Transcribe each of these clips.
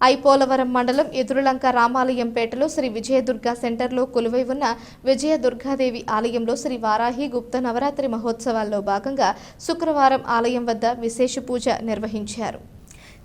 ఐపోలవరం మండలం ఎదురులంక రామాలయంపేటలో శ్రీ విజయదుర్గ సెంటర్లో కొలువై ఉన్న విజయదుర్గాదేవి ఆలయంలో శ్రీ వారాహి గుప్త నవరాత్రి మహోత్సవాల్లో భాగంగా శుక్రవారం ఆలయం వద్ద విశేష పూజ నిర్వహించారు.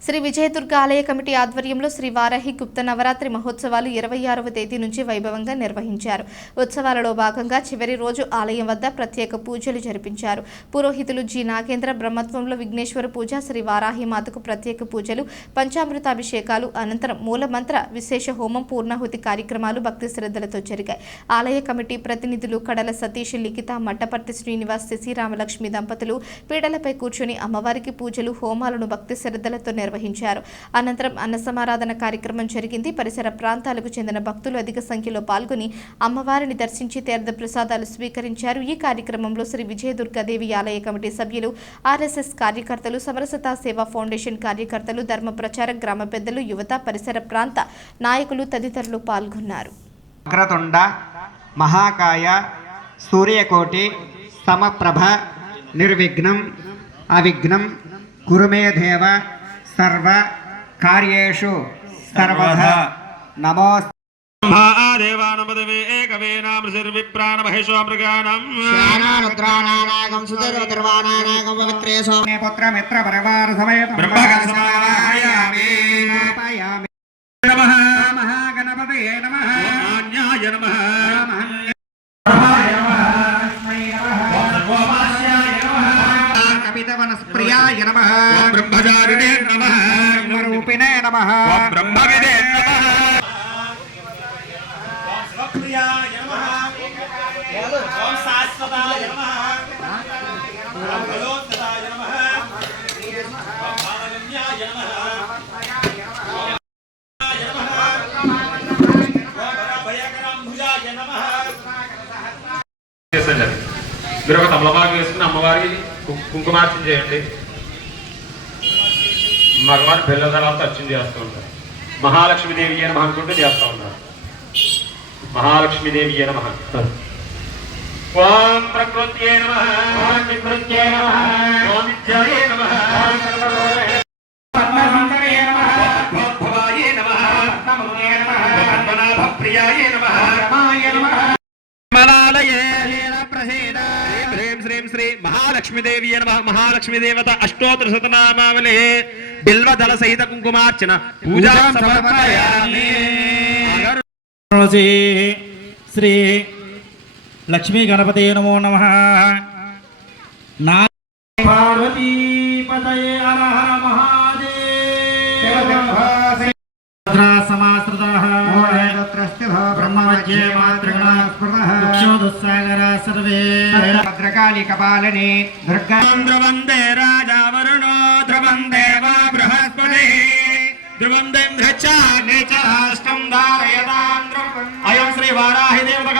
శ్రీ విజయదుర్గ ఆలయ కమిటీ ఆధ్వర్యంలో శ్రీ వారాహి గుప్త నవరాత్రి మహోత్సవాలు ఇరవై ఆరవ తేదీ నుంచి వైభవంగా నిర్వహించారు. ఉత్సవాలలో భాగంగా చివరి రోజు ఆలయం వద్ద ప్రత్యేక పూజలు జరిపించారు. పురోహితులు జి. నాగేంద్ర బ్రహ్మత్వంలో విఘ్నేశ్వర పూజ శ్రీ వారాహి మాతకు ప్రత్యేక పూజలు పంచామృతాభిషేకాలు అనంతరం మూలమంత్ర విశేష హోమం పూర్ణాహుతి కార్యక్రమాలు భక్తి శ్రద్ధలతో జరిగాయి. ఆలయ కమిటీ ప్రతినిధులు కడల సతీష్ లిఖిత మట్టపర్తి శ్రీనివాస్ శశిరామలక్ష్మి దంపతులు పీడలపై కూర్చొని అమ్మవారికి పూజలు హోమాలను భక్తి శ్రద్ధలతో నిర్వహించారు. అనంతరం అన్న సమారాధన కార్యక్రమం జరిగింది. పరిసర ప్రాంతాలకు చెందిన భక్తులు అధిక సంఖ్యలో పాల్గొని అమ్మవారిని దర్శించి తీర్థ ప్రసాదాలు స్వీకరించారు. ఈ కార్యక్రమంలో శ్రీ విజయదుర్గాదేవి ఆలయ కమిటీ సభ్యులు ఆర్ఎస్ఎస్ కార్యకర్తలు సమరసత సేవా ఫౌండేషన్ కార్యకర్తలు ధర్మ ప్రచార గ్రామ పెద్దలు యువత పరిసర ప్రాంత నాయకులు తదితరులు పాల్గొన్నారు. వక్రతుండ మహాకాయ సూర్యకోటి సమప్రభ నిర్విఘ్నం అవిఘ్నం కురుమే దేవ సర్వ కార్యేషు సర్వధ నమో దేవానమదవే ఏకవేనామృషిర్విప్రాణమహేశ్వమృగాణం రుద్రానానాగం సుధర్వగర్వానానాగం పవిత్రే సోమ మే పుత్ర మిత్ర పరివార సమేత బ్రహ్మకలశమావాహయామి. స్థాపయామి. నమః మహాగణపతయే నమః మాన్యాయ నమః నమః. బ్రహ్మచారిణే నమః. బ్రహ్మరూపిణే నమః. బ్రహ్మవిదే నమః. చేసండి మీరు ఒక తమలపాకు వేసుకుని అమ్మవారికి కుంకుమార్చన చేయండి. మగవారి పిల్లల తర్వాత అర్చన చేస్తూ ఉంటారు. మహాలక్ష్మీదేవి అని అనుకుంటూ చేస్తూ ఉంటారు మహాలక్ష్మీదేవి అని మహా ఓం ప్రకృత్యే నమ. ఓం వికృత్యే నమ. మహాలక్ష్మీదేవి నమ మహాలక్ష్మీదేవత అష్టోత్తర శతనామావళి బిల్వదళ సహిత కుంకుమార్చన పూజా శ్రీ లక్ష్మీ గణపతి నమో నమ నా పార్వతీపతయే హర హర మహాదేవ సమాశ్రితః బ్రహ్మవజ్యే మాతృగణ దుఃఖోదుస్సాగర సర్వే. భద్రకాళి కపాలని దుర్గా ధ్రువందే రాజా వరుణో ధ్రువం దేవా బృహస్పతి. ధ్రువం దేంద్రచాష్టం ధారయతాం ధ్రువం. అయం శ్రీ వారాహి దేవత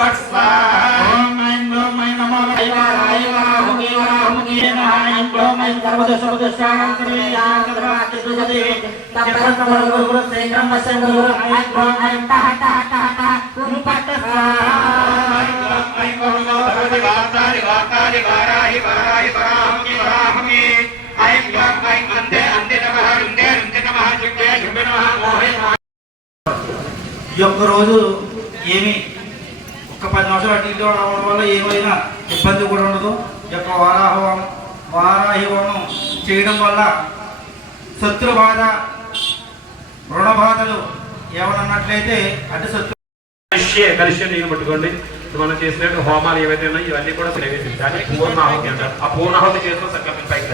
సహస్రపాద ఓం ఐం గ్లోం ఐం నమో ఈ యొక్క రోజు ఏమి ఒక పది నిమిషాలు అటు ఇటు రావడం వల్ల ఏమైనా ఇబ్బంది కూడా ఉండదు. యొక్క వారాహ వారాహివనం చేయడం వల్ల శత్రు బాధ రుణ బాధలు ఏమన్నట్లయితే అటు శత్రు కలిసి కలిసి పట్టుకోండి. మనం చేసినట్టు హోమాలు ఏవైతే ఉన్నాయో ఇవన్నీ కూడా సేవించాలి పూర్ణాహుతి అంటారు. ఆ పూర్ణాహుతి చేసిన సంకల్పం పైకి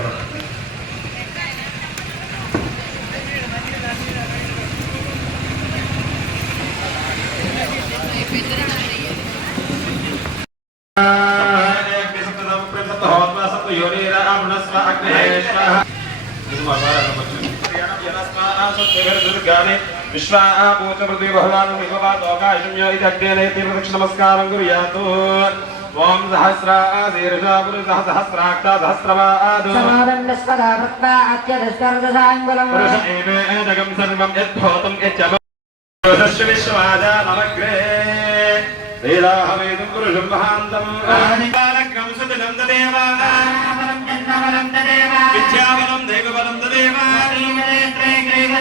ദേവരദുർഗാനെ വിശ്വാ പൂർണ്ണപ്രതി ബഹുളാനും വിഭവാ ലോകാശമ്യ ഇതഗ്നേനയത്തി पुरुष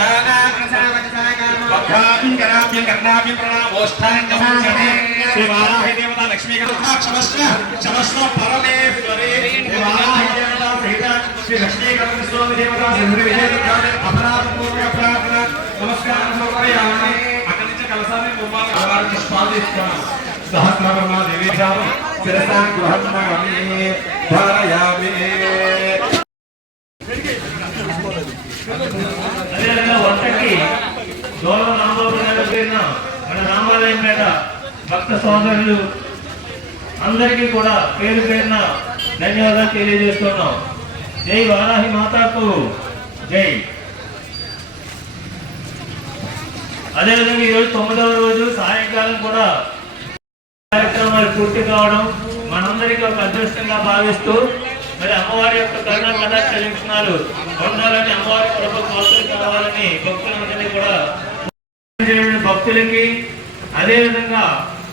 శిరసా దృష్ట్యా వక్రాభ్యం కరాభ్యం కర్ణాభ్యం ప్రణామోష్టాంగం శ్రీ వారాహి దేవత లక్ష్మీ క్షమస్వ క్షమస్వ పరమేశ్వరి శ్రీ వారాహి దేవత సహిత శ్రీ లక్ష్మీ స్వామి దేవత శ్రీ విజయ అపరాధ పూర్వక భక్త సోదరులు అందరికీ కూడా పేరు పేరున ధన్యవాదాలు తెలియజేస్తున్నాం. జై వారాహి మాతాకు జై. అదేవిధంగా ఈరోజు తొమ్మిదవ రోజు సాయంకాలం కూడా కార్యక్రమాలు పూర్తి కావడం మనందరికీ ఒక అదృష్టంగా భావిస్తూ మరి అమ్మవారి యొక్క కరుణ కటాక్ష లక్షణాలు ఉండాలని అమ్మవారి కృప పాత్ర కావాలని భక్తులందరినీ కూడా భక్తులకి అదేవిధంగా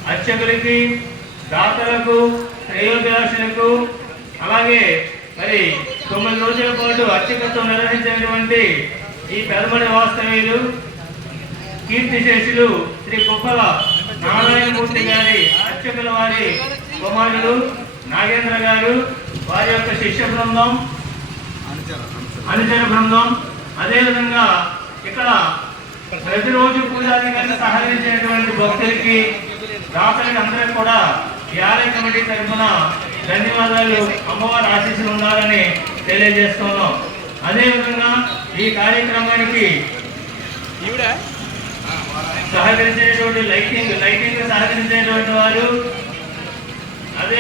అర్చకులకి దాతలకు శ్రేయోభిలాషులకు అలాగే మరి తొమ్మిది రోజుల పాటు అర్చకత్వం నిర్వహించినటువంటి ఈ పెదమడి వాస్తవ్యులు కీర్తిశేషులు శ్రీ కుప్పల నారాయణమూర్తి గారి అర్చకుల వారి కుమారుడు నాగేంద్ర గారు వారి యొక్క శిష్య బృందం అనుచర బృందం. అదేవిధంగా ఇక్కడ ప్రతిరోజు పూజాధికారిని సహకరించేటువంటి భక్తులకి దాతలకి అందరికి కూడా ఈ ఆలయ కమిటీ తరఫున ధన్యవాదాలు అమ్మవారి ఆశీస్సులు ఉండాలని తెలియజేస్తున్నాం. అదేవిధంగా ఈ కార్యక్రమానికి సహకరించేటువంటి లైటింగ్ లైటింగ్ సహకరించేటువంటి వారు అదే